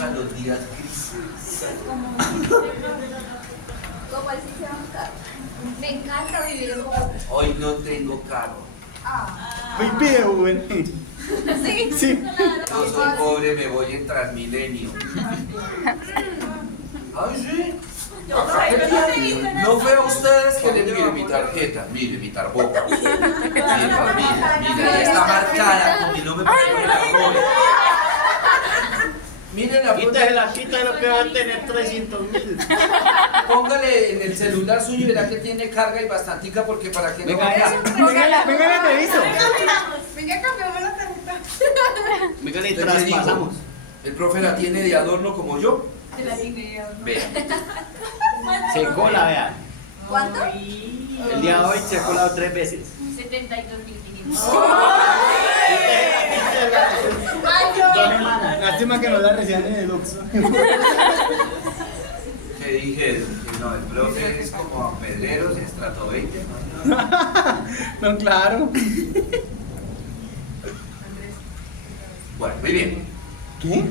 gustan los días grises. Como así se va un carro. Me encanta vivir en Bogotá. Hoy no tengo carro. Hoy pide Uber. Sí. Sí. No soy pobre, me voy en Transmilenio. Ay, sí. No fue a ustedes que le mire mi tarjeta, mire mi tarboca. Mire, está marcada y no me puede la robe. Mire la Quítalo que va a tener 300.000. Póngale en el celular suyo y verá que tiene carga y bastantica porque para que no Venga, vaya. venga, te aviso. Venga, cambiamos la tarjeta. Venga, le Entonces le digo, traspasamos. el profe la tiene de adorno como yo. De la línea. Vea. Se cola, vean. ¿Cuánto? El día de hoy se ha colado 3 veces. 72.500. Dos semanas. Lástima que no la reciban en el Oxxo. ¿Qué dije? No, el profe es como Pedreros y Estrato 20. ¿No? No, claro. Bueno, muy bien. ¿Qué?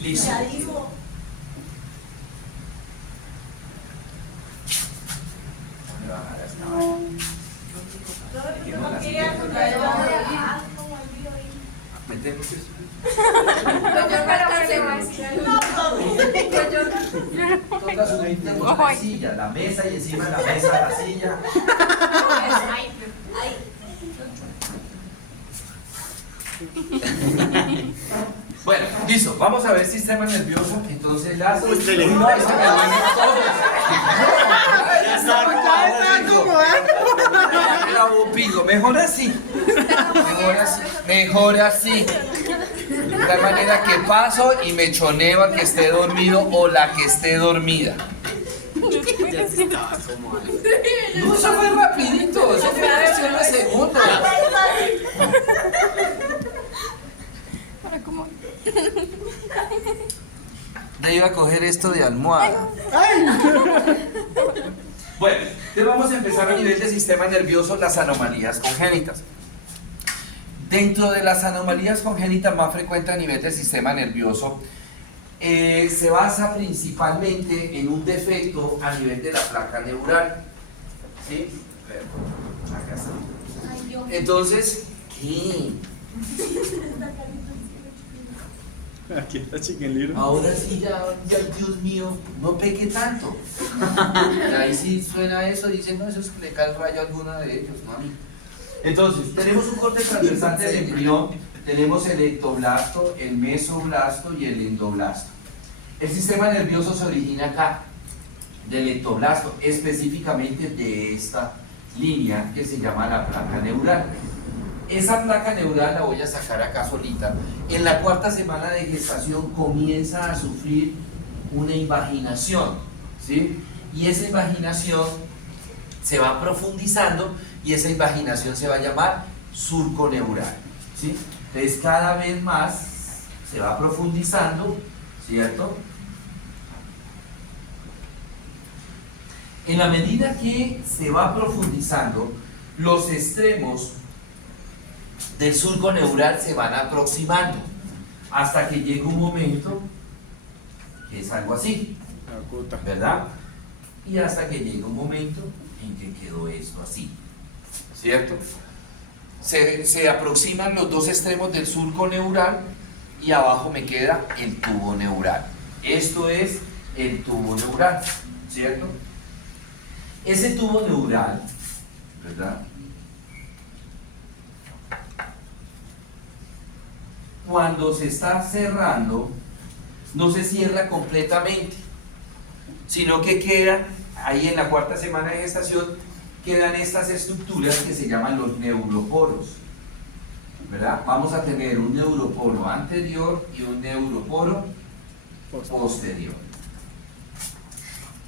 Listo. ¿Dónde va a dar esta vaina? Dejémosla así. Metemos eso. Yo me alcancé a decir algo. Toca subirnos la silla, la mesa y encima de la mesa la silla. Bueno, listo, vamos a ver sistema nervioso. Entonces las. Uy, se le- Uy, no, se me duelen todos. Ya está acomodando. Era bopigo. Mejor así. Mejor así. Mejor así. De tal manera que paso y me choneo al que esté dormido o la que esté dormida. Ya se estaba acomodando. No, eso fue rapidito. Eso fue cuestión de segundos. Ya iba a coger esto de almohada. Bueno, entonces vamos a empezar a nivel de sistema nervioso las anomalías congénitas. Dentro de las anomalías congénitas más frecuentes a nivel del sistema nervioso, se basa principalmente en un defecto a nivel de la placa neural. ¿Sí? Acá está. Entonces, ¿qué? Aquí está Chicken Little. Ahora sí, ya, Dios mío, no peque tanto. Y ahí sí suena eso, dicen, no, eso es que le cae el rayo a alguno de ellos, no a mí. Entonces, tenemos un corte transversal del embrión, tenemos el ectoblasto, el mesoblasto y el endoblasto. El sistema nervioso se origina acá, del ectoblasto, específicamente de esta línea que se llama la placa neural. Esa placa neural la voy a sacar acá solita. En la cuarta semana de gestación comienza a sufrir una invaginación, ¿sí? Y esa invaginación se va profundizando y esa invaginación se va a llamar surco neural, ¿sí? Entonces cada vez más se va profundizando, ¿cierto? En la medida que se va profundizando, los extremos del surco neural se van aproximando hasta que llega un momento que es algo así, ¿verdad? Y hasta que llega un momento en que quedó esto así, ¿cierto? Se aproximan los dos extremos del surco neural y abajo me queda el tubo neural. Esto es el tubo neural, ¿cierto? Ese tubo neural, ¿verdad? Cuando se está cerrando, no se cierra completamente, sino que quedan, ahí en la cuarta semana de gestación, quedan estas estructuras que se llaman los neuroporos, ¿verdad? Vamos a tener un neuroporo anterior y un neuroporo posterior.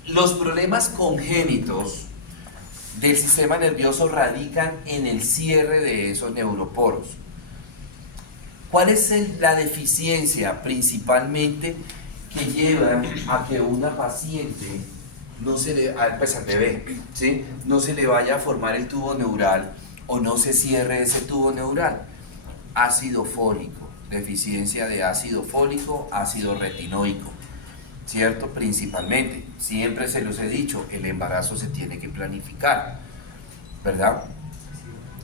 Los problemas congénitos del sistema nervioso radican en el cierre de esos neuroporos. ¿Cuál es la deficiencia principalmente que lleva a que una paciente no se le, pues al bebé, ¿sí? No se le vaya a formar el tubo neural o no se cierre ese tubo neural? Ácido fólico, deficiencia de ácido fólico, ácido retinoico, ¿cierto? Principalmente, siempre se los he dicho, el embarazo se tiene que planificar, ¿verdad?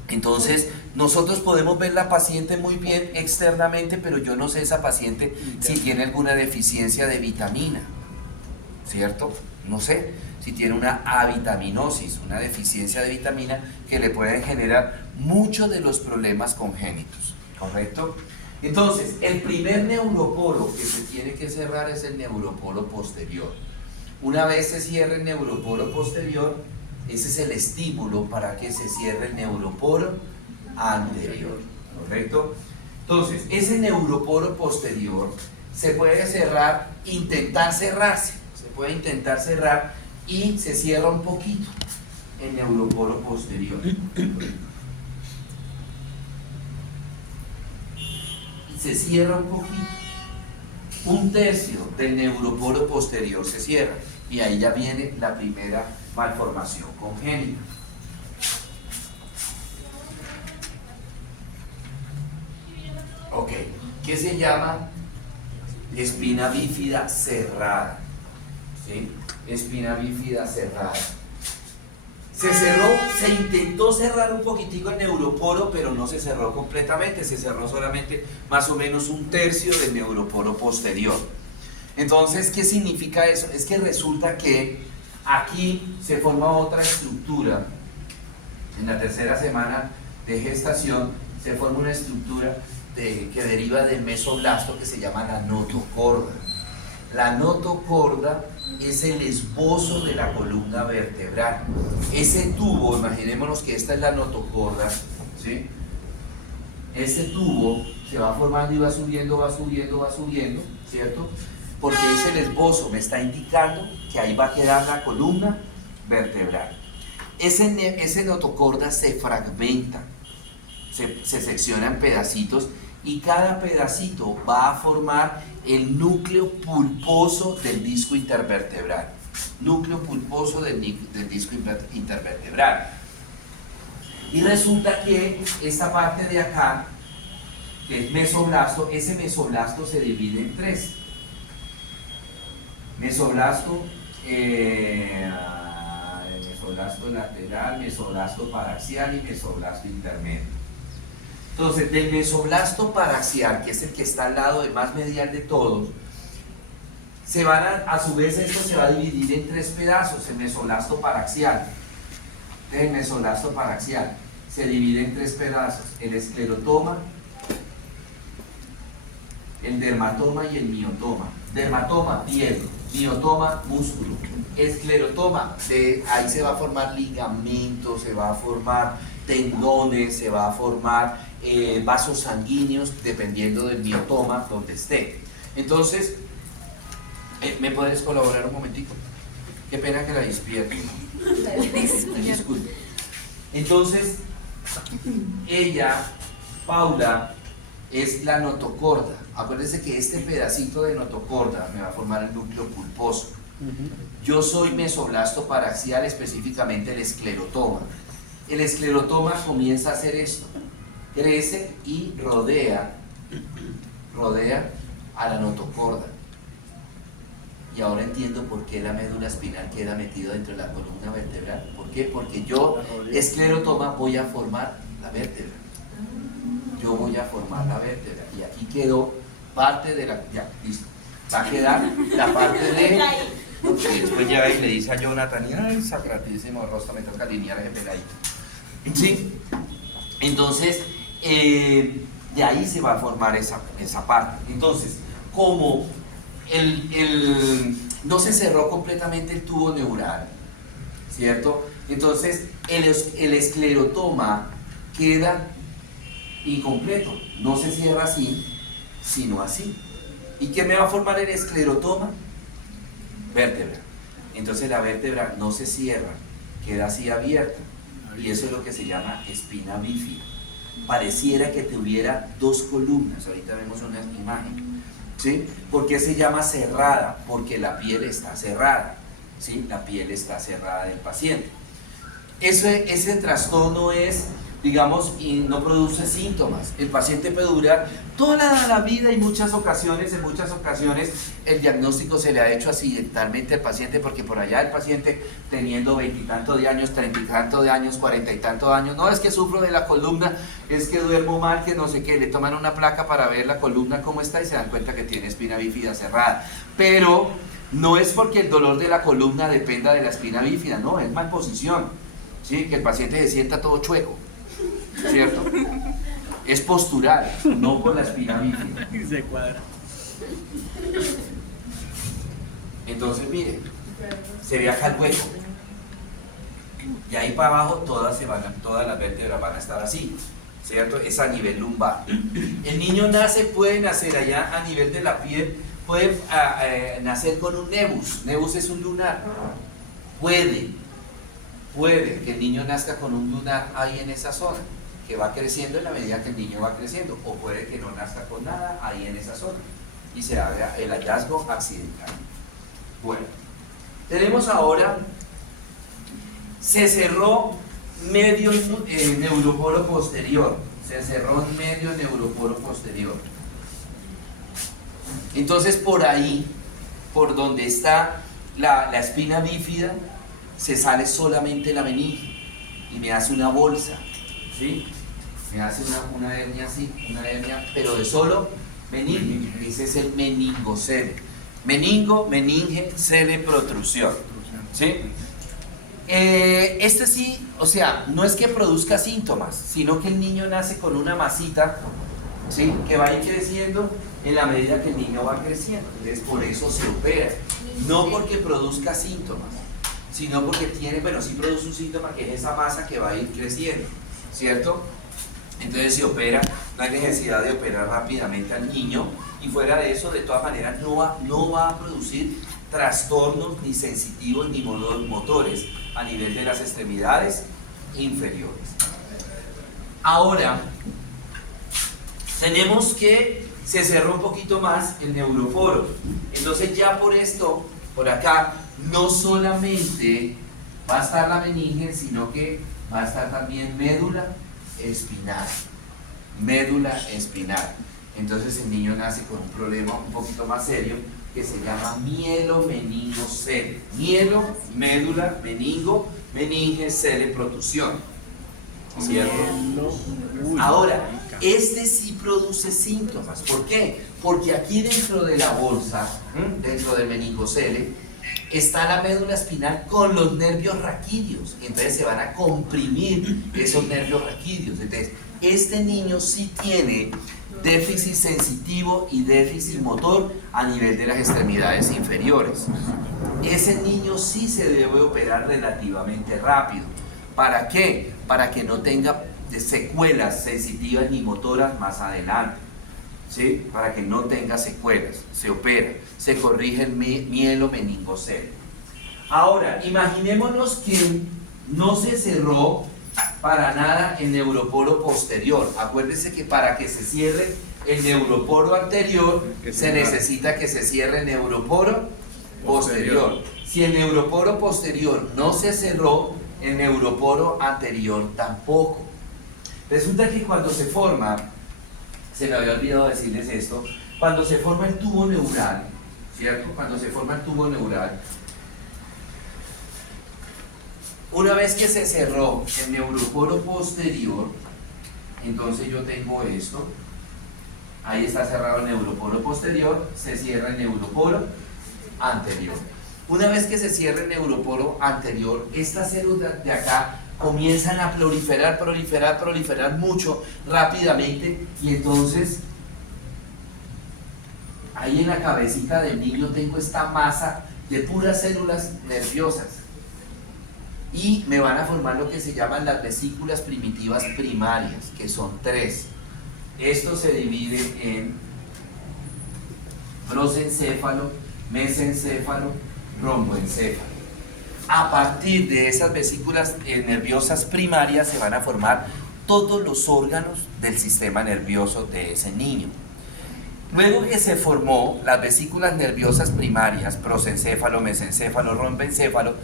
Entonces, nosotros podemos ver la paciente muy bien externamente, pero yo no sé esa paciente si tiene alguna deficiencia de vitamina, ¿cierto? No sé si tiene una avitaminosis, una deficiencia de vitamina que le pueden generar muchos de los problemas congénitos, ¿correcto? Entonces, el primer neuroporo que se tiene que cerrar es el neuroporo posterior. Una vez se cierre el neuroporo posterior, ese es el estímulo para que se cierre el neuroporo anterior, ¿correcto? Entonces, ese neuroporo posterior se puede cerrar, intentar cerrarse, se puede intentar cerrar y se cierra un poquito el neuroporo posterior. Y se cierra un poquito. Un tercio del neuroporo posterior se cierra y ahí ya viene la primera malformación congénita. Ok, ¿qué se llama? Espina bífida cerrada, ¿sí? Espina bífida cerrada. Se cerró, se intentó cerrar un poquitico el neuroporo, pero no se cerró completamente, se cerró solamente más o menos un tercio del neuroporo posterior. Entonces, ¿qué significa eso? Es que resulta que aquí se forma otra estructura. En la tercera semana de gestación se forma una estructura que deriva del mesoblasto que se llama la notocorda. La notocorda es el esbozo de la columna vertebral. Ese tubo, imaginémonos que esta es la notocorda, ¿sí? Ese tubo se va formando y va subiendo, va subiendo, va subiendo, ¿cierto? Porque es el esbozo, me está indicando que ahí va a quedar la columna vertebral. Ese notocorda se fragmenta, se secciona en pedacitos y cada pedacito va a formar el núcleo pulposo del disco intervertebral. Núcleo pulposo del disco intervertebral. Y resulta que esta parte de acá, que es mesoblasto, ese mesoblasto se divide en tres. Mesoblasto, mesoblasto lateral, mesoblasto paraxial y mesoblasto intermedio. Entonces, del mesoblasto paraxial, que es el que está al lado de más medial de todos, se van a su vez esto se va a dividir en tres pedazos, el mesoblasto paraxial. El mesoblasto paraxial se divide en tres pedazos, el esclerotoma, el dermatoma y el miotoma. Dermatoma, piel, miotoma, músculo. Esclerotoma, ahí se va a formar ligamentos, se va a formar tendones, se va a formar vasos sanguíneos, dependiendo del miotoma donde esté. Entonces, ¿me puedes colaborar un momentico? Qué pena que la despierte. Disculpe. Entonces, ella, Paula, es la notocorda. Acuérdense que este pedacito de notocorda me va a formar el núcleo pulposo. Yo soy mesoblasto paraxial, específicamente el esclerotoma. El esclerotoma comienza a hacer esto, crece y rodea a la notocorda. Y ahora entiendo por qué la médula espinal queda metida dentro de la columna vertebral. ¿Por qué? Porque yo, esclerotoma, voy a formar la vértebra. Yo voy a formar la vértebra. Y aquí quedó parte de la... Ya, listo. Va a quedar la parte de... Y después llega y le dice a Jonathan, ay, sacratísimo rostro, me toca alinear ese peladito. ¿Sí? Entonces, de ahí se va a formar esa parte. Entonces, como no se cerró completamente el tubo neural, ¿cierto? Entonces, el esclerotoma queda incompleto, no se cierra así, sino así. ¿Y qué me va a formar el esclerotoma? Vértebra. Entonces la vértebra no se cierra, queda así abierta, y eso es lo que se llama espina bífida. Pareciera que tuviera dos columnas. Ahorita vemos una imagen, ¿sí? ¿Por qué se llama cerrada? Porque la piel está cerrada, ¿sí? La piel está cerrada del paciente. Ese trastorno es digamos, y no produce síntomas. El paciente puede durar toda la vida y en muchas ocasiones el diagnóstico se le ha hecho accidentalmente al paciente, porque por allá el paciente teniendo 20 y tantos de años, 30 y tantos de años, 40 y tantos de años, no, es que sufro de la columna, es que duermo mal, que no sé qué, le toman una placa para ver la columna cómo está y se dan cuenta que tiene espina bífida cerrada. Pero no es porque el dolor de la columna dependa de la espina bífida, no, es malposición, ¿sí? Que el paciente se sienta todo chueco, ¿cierto? Es postural, no por la espina bífida. Y se cuadra. Entonces, miren, se ve acá el hueco. Y ahí para abajo todas las vértebras van a estar así, ¿cierto? Es a nivel lumbar. El niño puede nacer allá a nivel de la piel, puede nacer con un nebus. Nebus es un lunar. Puede que el niño nazca con un lunar ahí en esa zona, que va creciendo en la medida que el niño va creciendo, o puede que no nazca con nada ahí en esa zona y se haga el hallazgo accidental. Bueno, tenemos ahora, se cerró medio neuroporo posterior, entonces por ahí, por donde está la espina bífida, se sale solamente la meninge y me hace una bolsa, ¿sí? Me hace una hernia así, una hernia, pero de solo meninge. Ese es el meningocele. Meningo, meninge, cele, protrusión, ¿sí? Este sí, o sea, no es que produzca síntomas, sino que el niño nace con una masita, ¿sí? Que va a ir creciendo en la medida que el niño va creciendo. Entonces, por eso se opera. No porque produzca síntomas, sino porque tiene, bueno, sí produce un síntoma que es esa masa que va a ir creciendo, ¿cierto? Entonces se opera, no hay necesidad de operar rápidamente al niño, y fuera de eso, de todas maneras, no va a producir trastornos ni sensitivos ni motores a nivel de las extremidades inferiores. Ahora, tenemos que se cerró un poquito más el neuroporo. Entonces ya por esto, por acá, no solamente va a estar la meninge, sino que va a estar también médula espinal. Médula espinal. Entonces el niño nace con un problema un poquito más serio que se llama mielomeningocele. Mielo, médula, meningo, meninge, cele, protusión. ¿Cierto? Ahora, este sí produce síntomas. ¿Por qué? Porque aquí dentro de la bolsa, dentro del meningocele, está la médula espinal con los nervios raquídeos. Entonces se van a comprimir esos nervios raquídeos. Entonces, este niño sí tiene déficit sensitivo y déficit motor a nivel de las extremidades inferiores. Ese niño sí se debe operar relativamente rápido. ¿Para qué? Para que no tenga secuelas sensitivas ni motoras más adelante, ¿sí? Para que no tenga secuelas, se opera, se corrige el mielomeningocele. Ahora, imaginémonos que no se cerró para nada el neuroporo posterior. Acuérdense que para que se cierre el neuroporo anterior, se necesita que se cierre el neuroporo posterior. Si el neuroporo posterior no se cerró, el neuroporo anterior tampoco. Resulta que cuando se forma, se me había olvidado decirles esto, cuando se forma el tubo neural, ¿cierto? Cuando se forma el tubo neural, una vez que se cerró el neuroporo posterior, entonces yo tengo esto, ahí está cerrado el neuroporo posterior, se cierra el neuroporo anterior. Una vez que se cierra el neuroporo anterior, estas células de acá comienzan a proliferar mucho, rápidamente, y entonces ahí en la cabecita del niño tengo esta masa de puras células nerviosas, y me van a formar lo que se llaman las vesículas primitivas primarias, que son 3. Esto se divide en prosencéfalo, mesencéfalo, romboencéfalo. A partir de esas vesículas nerviosas primarias se van a formar todos los órganos del sistema nervioso de ese niño. Luego que se formó las vesículas nerviosas primarias, prosencéfalo, mesencéfalo, romboencéfalo,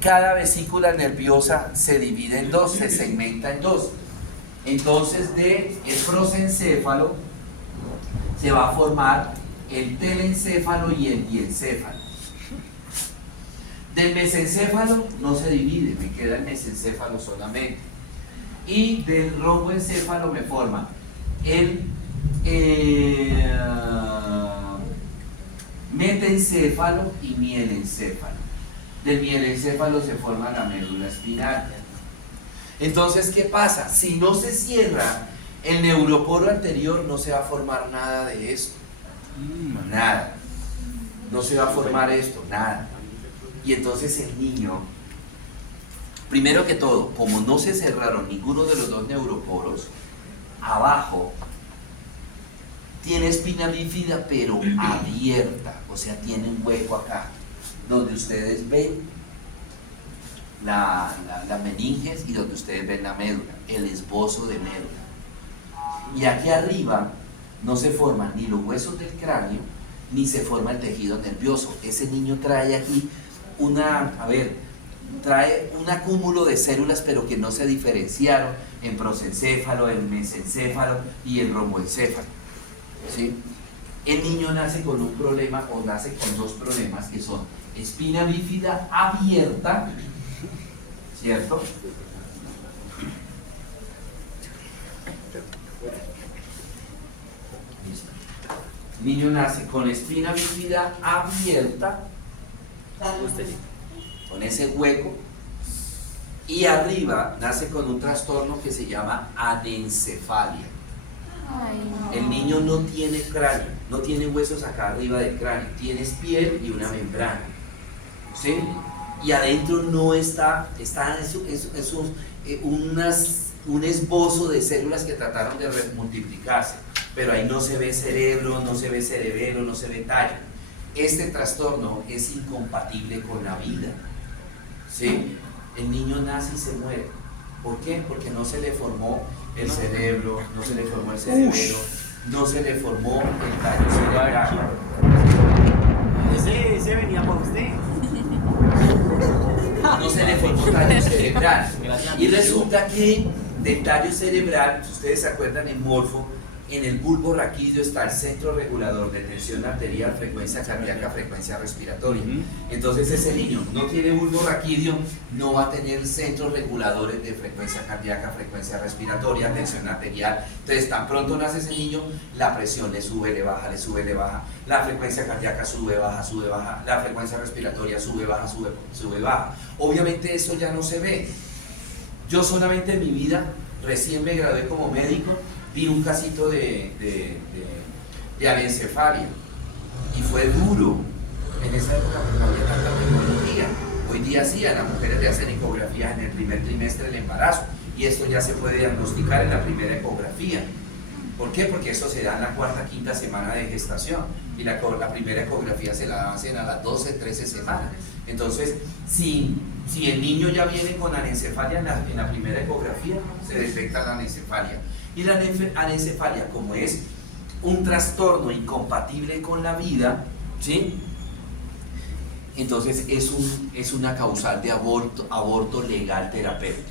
cada vesícula nerviosa se divide en 2, se segmenta en 2. Entonces del prosencéfalo se va a formar el telencéfalo y el diencéfalo. Del mesencéfalo no se divide, me queda el mesencéfalo solamente. Y del romboencéfalo me forma el metencéfalo y mielencéfalo. Del mielencéfalo se forma la médula espinal. Entonces, ¿qué pasa? Si no se cierra el neuroporo anterior, no se va a formar nada de esto. Nada. No se va a formar esto, nada. Y entonces el niño, primero que todo, como no se cerraron ninguno de los dos neuroporos, abajo tiene espina bífida pero abierta, o sea, tiene un hueco acá, donde ustedes ven la meninges y donde ustedes ven la médula, el esbozo de médula. Y aquí arriba no se forman ni los huesos del cráneo, ni se forma el tejido nervioso. Ese niño trae aquí trae un acúmulo de células pero que no se diferenciaron en prosencéfalo, en mesencéfalo y en romboencéfalo, ¿sí? El niño nace con un problema o nace con dos problemas que son espina bífida abierta, ¿cierto? El niño nace con espina bífida abierta, con ese hueco, y arriba nace con un trastorno que se llama anencefalia. El niño no tiene cráneo, no tiene huesos acá arriba del cráneo, tiene piel y una membrana, ¿sí? Y adentro no está un esbozo de células que trataron de multiplicarse, pero ahí no se ve cerebro, no se ve cerebelo, no se ve tallo. Este trastorno es incompatible con la vida, ¿sí? El niño nace y se muere. ¿Por qué? Porque no se le formó el cerebro, no se le formó el cerebelo, no se le formó el tallo cerebral. Ese venía para usted. No se le formó tallo cerebral. Y resulta que del tallo cerebral, si ustedes se acuerdan en morfo, en el bulbo raquídeo está el centro regulador de tensión arterial, frecuencia cardíaca, frecuencia respiratoria. Entonces ese niño no tiene bulbo raquídeo, no va a tener centros reguladores de frecuencia cardíaca, frecuencia respiratoria, tensión arterial. Entonces tan pronto nace ese niño, la presión le sube, le baja, le sube, le baja, la frecuencia cardíaca sube, baja, la frecuencia respiratoria sube, baja, sube, baja. Obviamente eso ya no se ve. Yo solamente en mi vida, recién me gradué como médico, vi un casito de anencefalia y fue duro. En esa época no había tanta tecnología. Hoy día sí, a las mujeres le hacen ecografías en el primer trimestre del embarazo y esto ya se puede diagnosticar en la primera ecografía. ¿Por qué? Porque eso se da en la cuarta, quinta semana de gestación y la primera ecografía se la hacen a las 12, 13 semanas. Entonces, si el niño ya viene con anencefalia en la primera ecografía, se detecta la anencefalia. Y la anencefalia, como es un trastorno incompatible con la vida, ¿sí? Entonces es una causal de aborto legal terapéutico.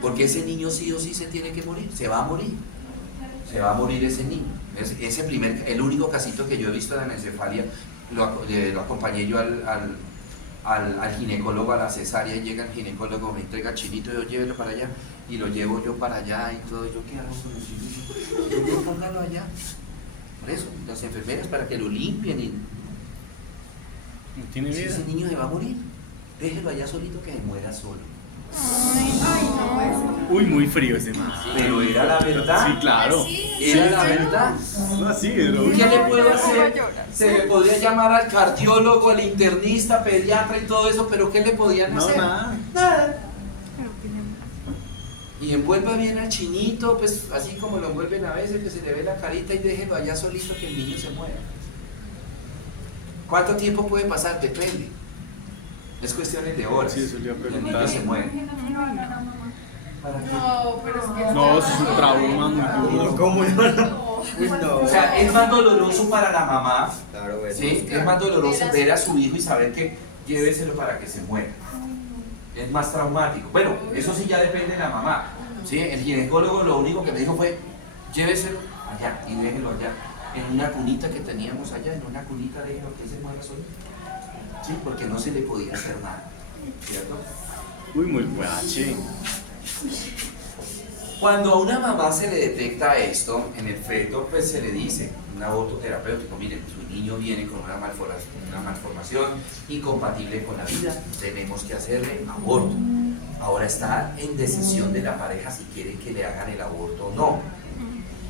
Porque ese niño sí o sí se tiene que morir, se va a morir ese niño. El único casito que yo he visto de anencefalia, lo acompañé yo al ginecólogo a la cesárea, y llega el ginecólogo, me entrega el chinito, yo llévelo para allá, y lo llevo yo para allá y todo. ¿Yo qué hago con el chinito? Yo póngalo allá. Por eso, las enfermeras para que lo limpien. Y no tiene vida. Ese niño se va a morir, déjelo allá solito que se muera solo. Ay, no puede ser. Uy, muy frío ese man. Pero era la verdad. Sí, claro. Era la verdad. Así es, ¿Qué le puedo hacer? Se le podría llamar al cardiólogo, al internista, pediatra y todo eso, pero ¿qué le podían hacer? Nada. Y envuelva bien al chinito, pues así como lo envuelven a veces, que se le ve la carita, y déjelo allá solito que el niño se muera. ¿Cuánto tiempo puede pasar? Depende. Es cuestiones de horas. Sí, eso le iba a El preguntar. niño se muere. No, pero es que No, eso es un trauma muy duro. ¿Cómo no? Uy, no. O sea, es más doloroso para la mamá, Claro, güey. ¿sí? Es más doloroso ver a su hijo y saber que lléveselo para que se muera. Es más traumático. Bueno, eso sí ya depende de la mamá. ¿Sí? El ginecólogo lo único que me dijo fue, lléveselo allá y déjelo allá, en una cunita que teníamos allá, en una cunita de que se mueva solo. ¿Sí? Porque no se le podía hacer nada, ¿cierto? Uy, muy guache. Cuando a una mamá se le detecta esto en el feto, pues se le dice, un aborto terapéutico, miren, su niño viene con una malformación incompatible con la vida, tenemos que hacerle aborto. Ahora está en decisión de la pareja si quieren que le hagan el aborto o no.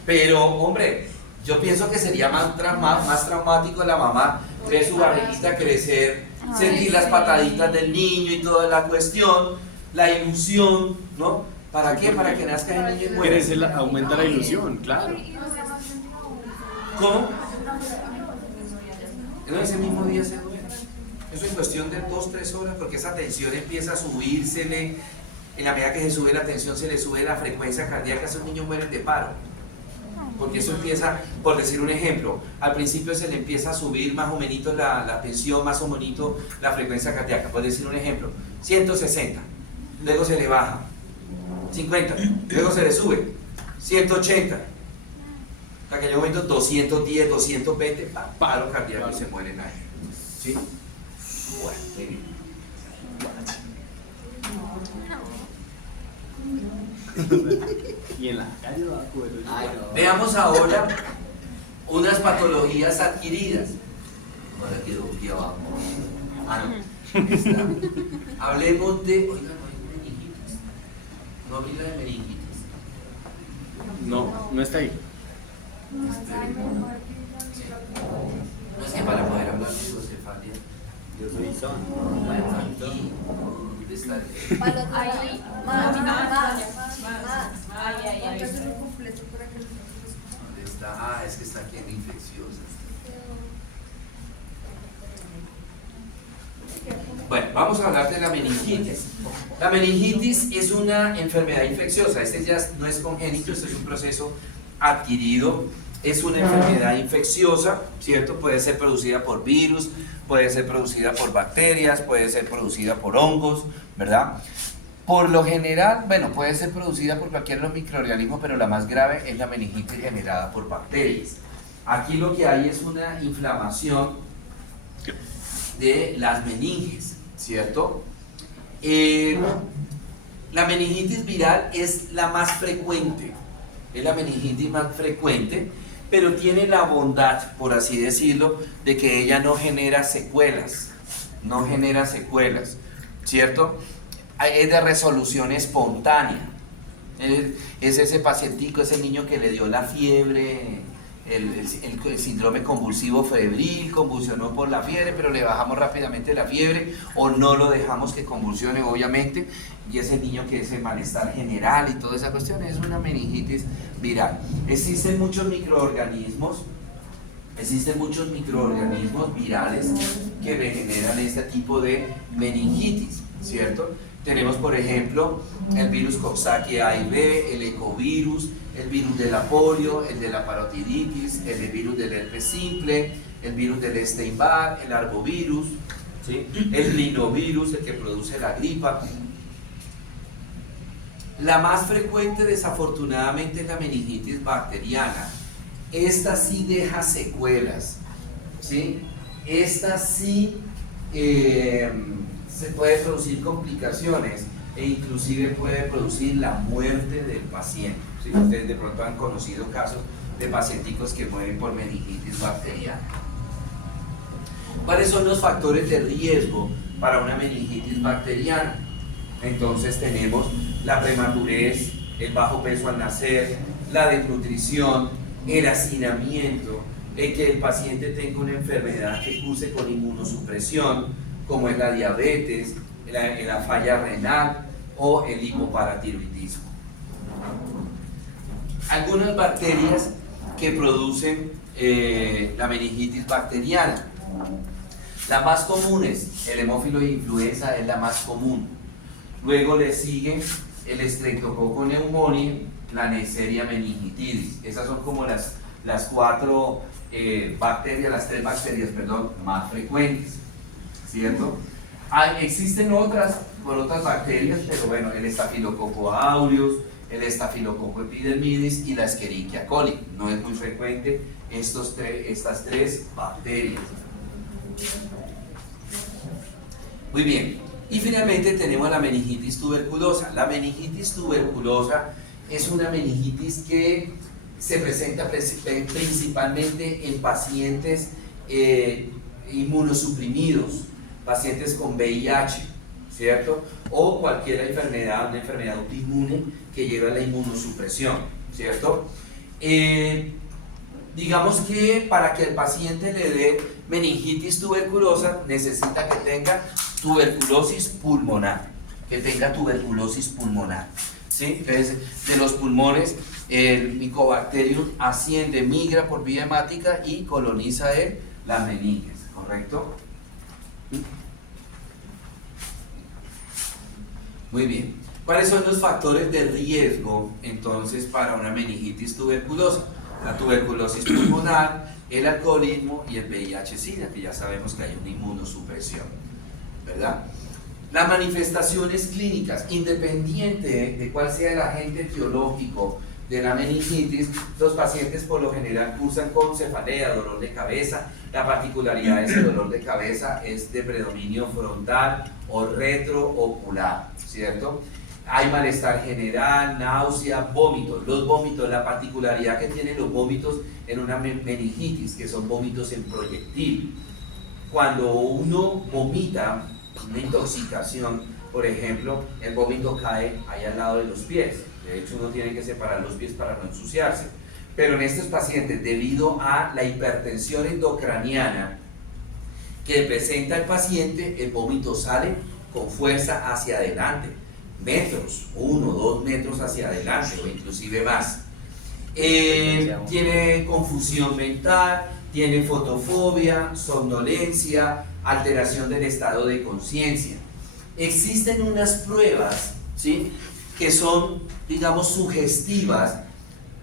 Pero, hombre, yo pienso que sería más traumático la mamá ver su barriguita crecer, sentir las pataditas del niño y toda la cuestión, la ilusión, ¿no? ¿Para qué? Para que nazca el niño y muera. Aumenta la ilusión, claro. ¿Cómo? No, ese mismo día se duele. Eso en cuestión de 2-3 horas, porque esa tensión empieza a subírsele. En la medida que se sube la tensión, se le sube la frecuencia cardíaca. Esos niños mueren de paro. Porque eso empieza, por decir un ejemplo, al principio se le empieza a subir más o menos la tensión, más o menos la frecuencia cardíaca. Por decir un ejemplo, 160, luego se le baja, 50, luego se le sube, 180, hasta que llega un momento 210, 220, paro cardíaco y se mueren ahí. ¿Sí? Bueno, muy bien. Y en la calle va a poder. Veamos ahora unas patologías adquiridas. Ahora quedó aquí abajo. Ah, no. Está. Hablemos de. Oiga, no hay meningitis. No vi la de meningitis. No, no está ahí. No es que para poder hablar de hidrocefalia. Yo soy Son. Bueno, aquí. ¿Dónde está? Ahí, más. ¿Dónde está? Ah, es que está aquí en infecciosa. Bueno, vamos a hablar de la meningitis. La meningitis es una enfermedad infecciosa. Este ya no es congénito, este es un proceso adquirido. Es una enfermedad infecciosa, ¿cierto? Puede ser producida por virus, puede ser producida por bacterias, puede ser producida por hongos, ¿verdad? Por lo general, bueno, puede ser producida por cualquier de los microorganismos, pero la más grave es la meningitis generada por bacterias. Aquí lo que hay es una inflamación de las meninges, ¿cierto? La meningitis viral es la más frecuente, es la meningitis más frecuente, pero tiene la bondad, por así decirlo, de que ella no genera secuelas, ¿cierto? Es de resolución espontánea. Es ese pacientico, ese niño que le dio la fiebre, el síndrome convulsivo febril, convulsionó por la fiebre, pero le bajamos rápidamente la fiebre, o no lo dejamos que convulsione, obviamente, y ese niño que es el malestar general y toda esa cuestión es una meningitis viral. Existen muchos microorganismos virales que generan este tipo de meningitis, ¿cierto? Tenemos, por ejemplo, el virus Coxsackie A y B, el ecovirus, el virus de la polio, el de la parotiditis, el virus del herpes simple, el virus del Epstein-Barr, el arbovirus, ¿sí? El rinovirus, el que produce la gripa. La más frecuente, desafortunadamente, es la meningitis bacteriana. Esta sí deja secuelas, ¿sí? Esta sí se puede producir complicaciones e inclusive puede producir la muerte del paciente. ¿Sí? Ustedes de pronto han conocido casos de pacienticos que mueren por meningitis bacteriana. ¿Cuáles son los factores de riesgo para una meningitis bacteriana? Entonces tenemos la prematurez, el bajo peso al nacer, la desnutrición, el hacinamiento, que el paciente tenga una enfermedad que curse con inmunosupresión, como es la diabetes, la falla renal o el hipoparatiroidismo. Algunas bacterias que producen la meningitis bacteriana. Las más comunes, el hemófilo de influenza es la más común. Luego le sigue el Streptococcus pneumoniae, la Neisseria meningitidis. Esas son como las tres bacterias, más frecuentes, ¿cierto? Existen otras bacterias, pero bueno, el Staphylococcus aureus, el estafilococo epidermidis y la Escherichia coli. No es muy frecuente estas tres bacterias. Muy bien, y finalmente tenemos la meningitis tuberculosa. La meningitis tuberculosa es una meningitis que se presenta principalmente en pacientes inmunosuprimidos, pacientes con VIH, ¿cierto? O cualquier enfermedad, una enfermedad autoinmune que lleva a la inmunosupresión, ¿cierto? Digamos que para que el paciente le dé meningitis tuberculosa necesita que tenga tuberculosis pulmonar, ¿sí? Entonces, de los pulmones el Mycobacterium asciende, migra por vía hemática y coloniza las meninges, ¿correcto? Muy bien. ¿Cuáles son los factores de riesgo entonces para una meningitis tuberculosa? La tuberculosis pulmonar, el alcoholismo y el VIH-Sida, que ya sabemos que hay una inmunosupresión, ¿verdad? Las manifestaciones clínicas, independiente de cuál sea el agente etiológico de la meningitis, los pacientes por lo general cursan con cefalea, dolor de cabeza. La particularidad de ese dolor de cabeza es de predominio frontal o retroocular, ¿cierto? Hay malestar general, náusea, vómitos. Los vómitos, la particularidad que tienen los vómitos en una meningitis, que son vómitos en proyectil. Cuando uno vomita, una intoxicación, por ejemplo, el vómito cae ahí al lado de los pies. De hecho, uno tiene que separar los pies para no ensuciarse. Pero en estos pacientes, debido a la hipertensión endocraniana que presenta el paciente, el vómito sale con fuerza hacia adelante, metros, 1 o 2 metros hacia adelante, o inclusive más. Tiene confusión mental, tiene fotofobia, somnolencia, alteración del estado de conciencia. Existen unas pruebas, ¿sí?, que son, digamos, sugestivas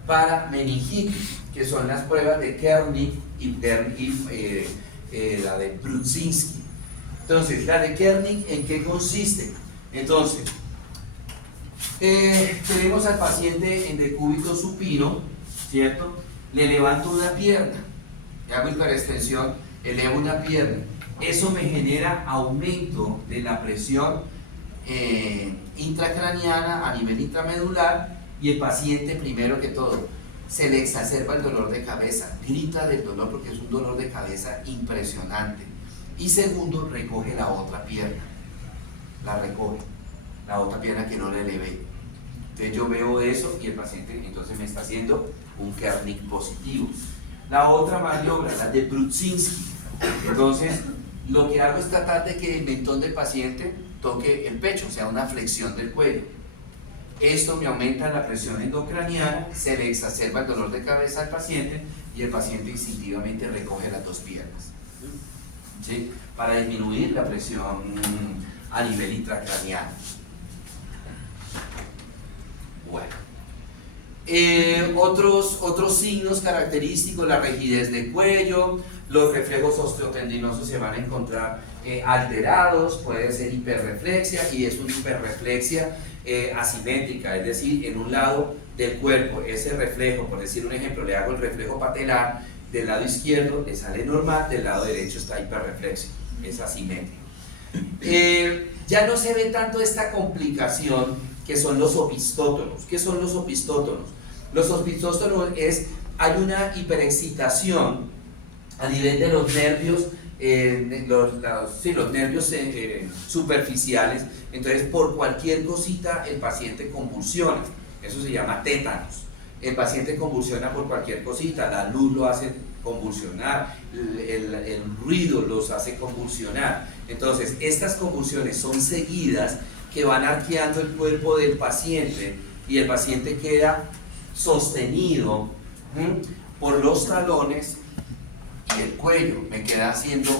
para meningitis, que son las pruebas de Kernig y la de Brudzinski. Entonces, la de Kernig, ¿en qué consiste? Entonces, tenemos al paciente en decúbito supino, ¿cierto? Le levanto una pierna, le hago hiperextensión, elevo una pierna. Eso me genera aumento de la presión intracraniana a nivel intramedular, y el paciente, primero que todo, se le exacerba el dolor de cabeza, grita del dolor porque es un dolor de cabeza impresionante. Y segundo, recoge la otra pierna, la recoge, la otra pierna que no le elevé. Entonces yo veo eso y el paciente entonces me está haciendo un Kernig positivo. La otra maniobra, la de Brudzinski. Entonces lo que hago es tratar de que el mentón del paciente toque el pecho, o sea, una flexión del cuello. Esto me aumenta la presión endocraniana, se le exacerba el dolor de cabeza al paciente y el paciente instintivamente recoge las dos piernas, ¿sí?, para disminuir la presión a nivel intracraniano. Bueno, otros signos característicos: la rigidez de cuello, los reflejos osteotendinosos se van a encontrar alterados, puede ser hiperreflexia, y es una hiperreflexia asimétrica, es decir, en un lado del cuerpo ese reflejo, por decir un ejemplo, le hago el reflejo patelar, del lado izquierdo le sale normal, del lado derecho está hiperreflexio, es asimétrico. Ya no se ve tanto esta complicación que son los opistótonos. ¿Qué son los opistótonos? Los opistótonos hay una hiperexcitación a nivel de los nervios, los nervios superficiales. Entonces, por cualquier cosita el paciente convulsiona. Eso se llama tétanos. El paciente convulsiona por cualquier cosita, la luz lo hace convulsionar, el ruido los hace convulsionar. Entonces, estas convulsiones son seguidas, que van arqueando el cuerpo del paciente, y el paciente queda sostenido por los talones y el cuello, me queda haciendo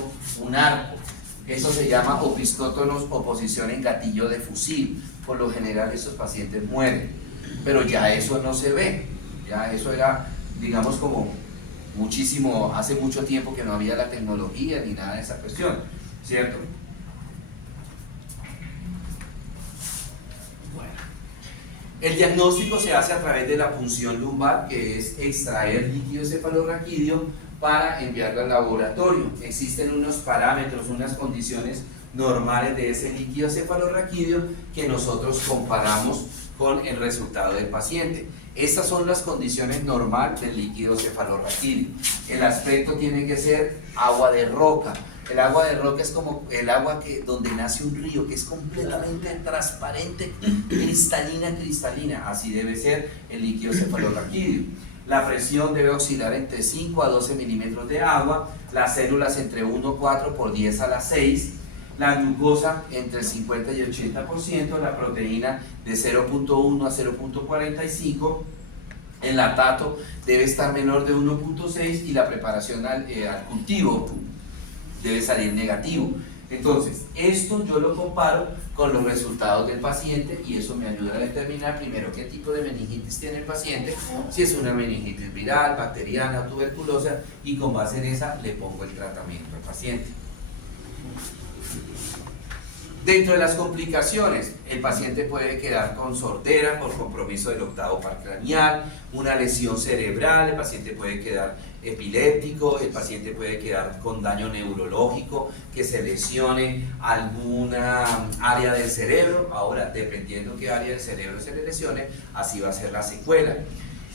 un arco. Eso se llama opistótonos o posición en gatillo de fusil. Por lo general esos pacientes mueren, pero ya eso no se ve. Ya eso era, digamos, como muchísimo, hace mucho tiempo que no había la tecnología ni nada de esa cuestión, ¿cierto? Bueno, El diagnóstico se hace a través de la punción lumbar, que es extraer líquido cefalorraquídeo para enviarlo al laboratorio. Existen unos parámetros, unas condiciones normales de ese líquido cefalorraquídeo que nosotros comparamos con el resultado del paciente. Estas son las condiciones normales del líquido cefalorraquídeo. El aspecto tiene que ser agua de roca. El agua de roca es como el agua donde nace un río, que es completamente transparente, cristalina. Así debe ser el líquido cefalorraquídeo. La presión debe oscilar entre 5 a 12 milímetros de agua, las células entre 1,4 por 10 a la 6, la glucosa entre el 50 y 80%, la proteína de 0,1 a 0,45, el lactato debe estar menor de 1,6 y la preparación al cultivo debe salir negativo. Entonces, esto yo lo comparo con los resultados del paciente y eso me ayuda a determinar primero qué tipo de meningitis tiene el paciente, si es una meningitis viral, bacteriana, tuberculosa, y con base en esa le pongo el tratamiento al paciente. Dentro de las complicaciones, el paciente puede quedar con sordera por compromiso del octavo par craneal, una lesión cerebral, el paciente puede quedar epiléptico, el paciente puede quedar con daño neurológico, que se lesione alguna área del cerebro. Ahora, dependiendo qué área del cerebro se le lesione, así va a ser la secuela.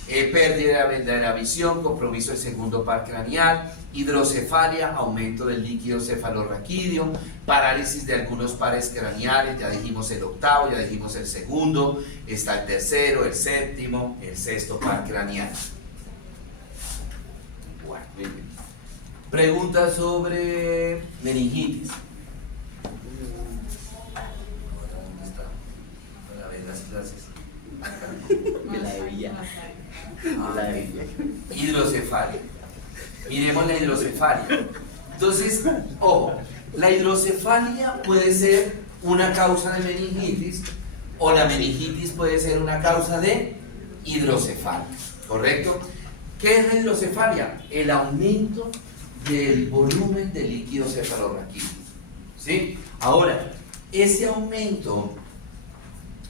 Pérdida de la visión, compromiso del segundo par craneal, hidrocefalia, aumento del líquido cefalorraquídeo, parálisis de algunos pares craneales, ya dijimos el octavo, ya dijimos el segundo, está el tercero, el séptimo, el sexto par craneal. Bueno, muy bien. Preguntas sobre meningitis. ¿Dónde está? Para ver las clases. Me la debía. Hidrocefalia. Miremos la hidrocefalia. Entonces, ojo, la hidrocefalia puede ser una causa de meningitis o la meningitis puede ser una causa de hidrocefalia, ¿correcto? ¿Qué es la hidrocefalia? El aumento del volumen del líquido cefalorraquídeo, ¿sí? Ahora, ese aumento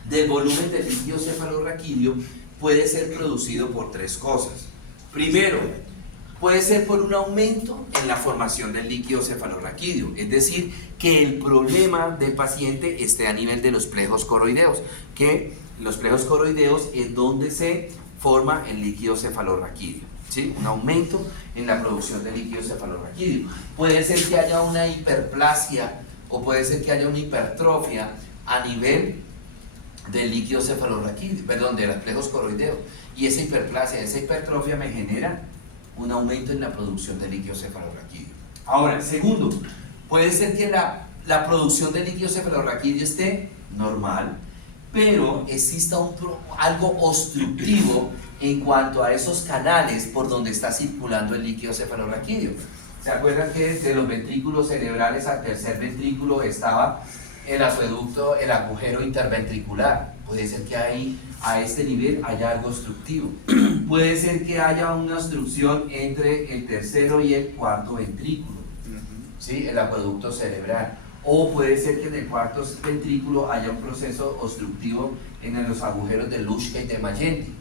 del volumen del líquido cefalorraquídeo puede ser producido por tres cosas. Primero, puede ser por un aumento en la formación del líquido cefalorraquídeo, es decir, que el problema del paciente esté a nivel de los plejos coroideos, que los plejos coroideos es donde se forma el líquido cefalorraquídeo, ¿sí? Un aumento en la producción de líquido cefalorraquídeo. Puede ser que haya una hiperplasia o puede ser que haya una hipertrofia a nivel del líquido cefalorraquídeo, perdón, de los plejos coroideos, y esa hiperplasia, esa hipertrofia me genera un aumento en la producción de líquido cefalorraquídeo. Ahora, segundo, puede ser que la producción de líquido cefalorraquídeo esté normal, pero exista algo obstructivo en cuanto a esos canales por donde está circulando el líquido cefalorraquídeo. ¿Se acuerdan que de los ventrículos cerebrales al tercer ventrículo estaba el acueducto, el agujero interventricular? Puede ser que ahí, a este nivel, haya algo obstructivo. Puede ser que haya una obstrucción entre el tercero y el cuarto ventrículo, ¿sí? El acueducto cerebral. O puede ser que en el cuarto ventrículo haya un proceso obstructivo en los agujeros de Luschka y de Magenti.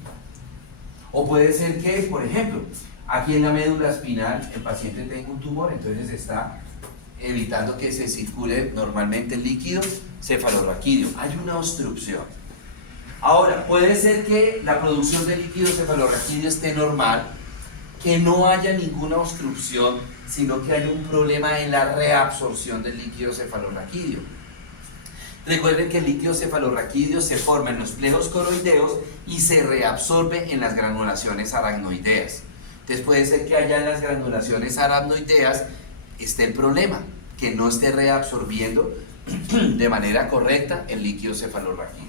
O puede ser que, por ejemplo, aquí en la médula espinal el paciente tenga un tumor, entonces está evitando que se circule normalmente el líquido cefalorraquídeo. Hay una obstrucción. Ahora, puede ser que la producción de líquido cefalorraquídeo esté normal, que no haya ninguna obstrucción, sino que haya un problema en la reabsorción del líquido cefalorraquídeo. Recuerden que el líquido cefalorraquídeo se forma en los plejos coroideos y se reabsorbe en las granulaciones aracnoideas. Entonces puede ser que haya en las granulaciones aracnoideas esté el problema, que no esté reabsorbiendo de manera correcta el líquido cefalorraquídeo.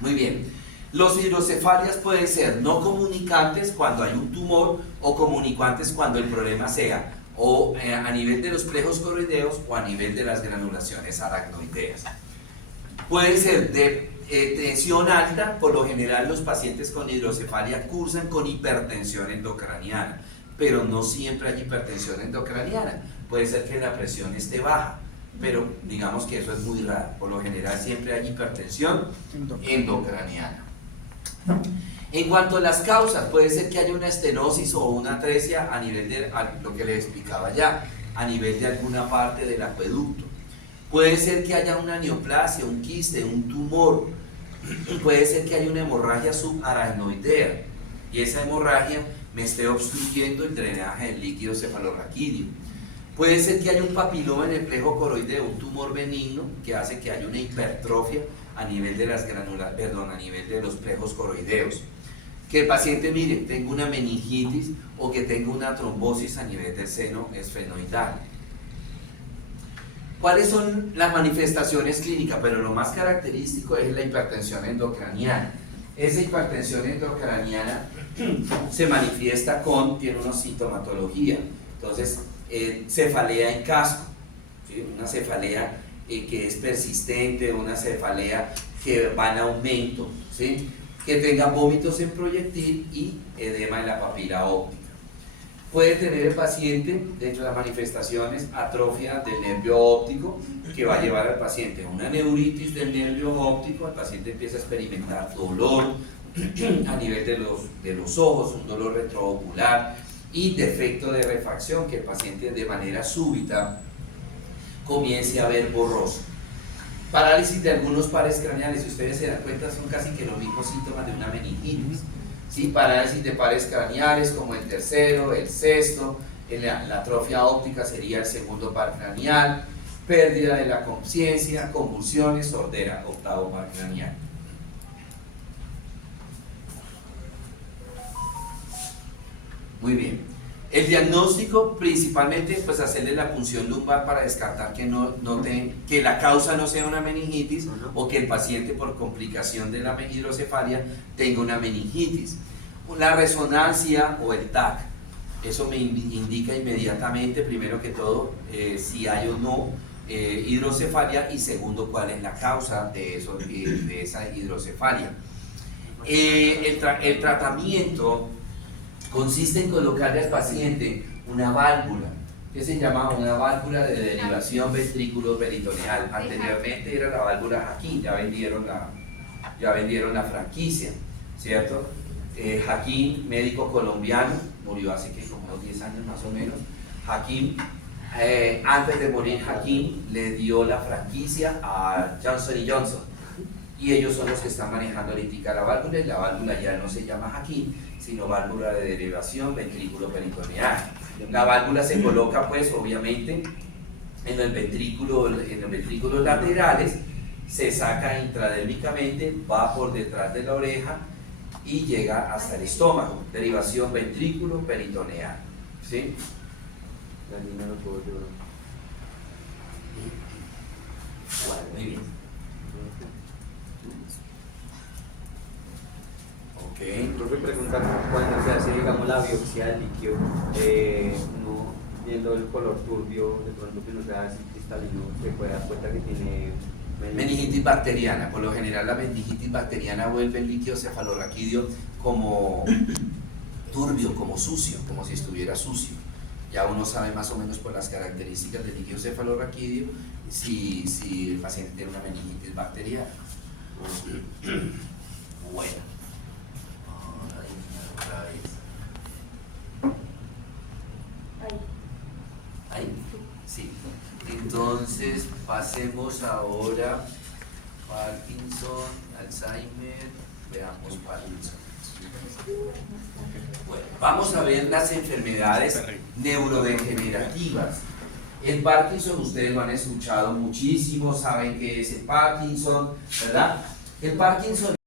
Muy bien. Los hidrocefalias pueden ser no comunicantes cuando hay un tumor o comunicantes cuando el problema sea o a nivel de los plejos coroideos o a nivel de las granulaciones aracnoideas. Puede ser de tensión alta, por lo general los pacientes con hidrocefalia cursan con hipertensión endocraniana, pero no siempre hay hipertensión endocraniana. Puede ser que la presión esté baja, pero digamos que eso es muy raro. Por lo general siempre hay hipertensión endocraniana. En cuanto a las causas, puede ser que haya una estenosis o una atresia a nivel de lo que les explicaba ya, a nivel de alguna parte del acueducto. Puede ser que haya una neoplasia, un quiste, un tumor. Puede ser que haya una hemorragia subarachnoidea y esa hemorragia me esté obstruyendo el drenaje del líquido cefalorraquídeo. Puede ser que haya un papiloma en el plejo coroideo, un tumor benigno que hace que haya una hipertrofia a nivel de las a nivel de los plejos coroideos. Que el paciente, mire, tenga una meningitis o que tenga una trombosis a nivel del seno esfenoidal. ¿Cuáles son las manifestaciones clínicas? Pero lo más característico es la hipertensión endocraniana. Esa hipertensión endocraniana se manifiesta tiene una sintomatología. Entonces, cefalea en casco, ¿sí? Una cefalea que es persistente, una cefalea que va en aumento, ¿sí? Que tenga vómitos en proyectil y edema en la papila óptica. Puede tener el paciente, dentro de las manifestaciones, atrofia del nervio óptico, que va a llevar al paciente a una neuritis del nervio óptico. El paciente empieza a experimentar dolor a nivel de los ojos, un dolor retroocular y defecto de refracción, que el paciente de manera súbita comience a ver borroso. Parálisis de algunos pares craneales, si ustedes se dan cuenta, son casi que los mismos síntomas de una meningitis. ¿Sí? Parálisis de pares craneales como el tercero, el sexto, la atrofia óptica sería el segundo par craneal, pérdida de la conciencia, convulsiones, sordera, octavo par craneal. Muy bien. El diagnóstico, principalmente, pues hacerle la punción lumbar para descartar que la causa no sea una meningitis o que el paciente por complicación de la hidrocefalia tenga una meningitis. La resonancia o el TAC, eso me indica inmediatamente, primero que todo, si hay o no hidrocefalia y segundo, cuál es la causa de esa hidrocefalia. El tratamiento consiste en colocarle al paciente una válvula que se llama una válvula de derivación ventrículo-peritoneal. Anteriormente era la válvula Hakim, ya vendieron la franquicia, ¿cierto? Hakim, médico colombiano, murió hace como unos 10 años más o menos. Hakim, antes de morir Hakim, le dio la franquicia a Johnson & Johnson y ellos son los que están manejando ahorita la válvula, y la válvula ya no se llama Hakim, sino válvula de derivación ventrículo-peritoneal. La válvula se coloca pues obviamente en los ventrículos laterales, se saca intradérmicamente, va por detrás de la oreja y llega hasta el estómago. Derivación ventrículo-peritoneal, ¿sí? La niña no puedo llorar. Bueno, muy bien. Profe, preguntar cuando se hace, digamos, la biopsia del líquido, uno viendo el color turbio, de pronto que no sea así cristalino, se puede dar cuenta que tiene meningitis bacteriana. Por lo general la meningitis bacteriana vuelve el líquido cefalorraquídeo como turbio, como sucio, como si estuviera sucio. Ya uno sabe más o menos por las características del líquido cefalorraquídeo si el paciente tiene una meningitis bacteriana. Bueno. Ahí, sí. Entonces pasemos ahora Parkinson, Alzheimer, veamos Parkinson. Bueno, vamos a ver las enfermedades neurodegenerativas. El Parkinson, ustedes lo han escuchado muchísimo, saben que es el Parkinson, ¿verdad? El Parkinson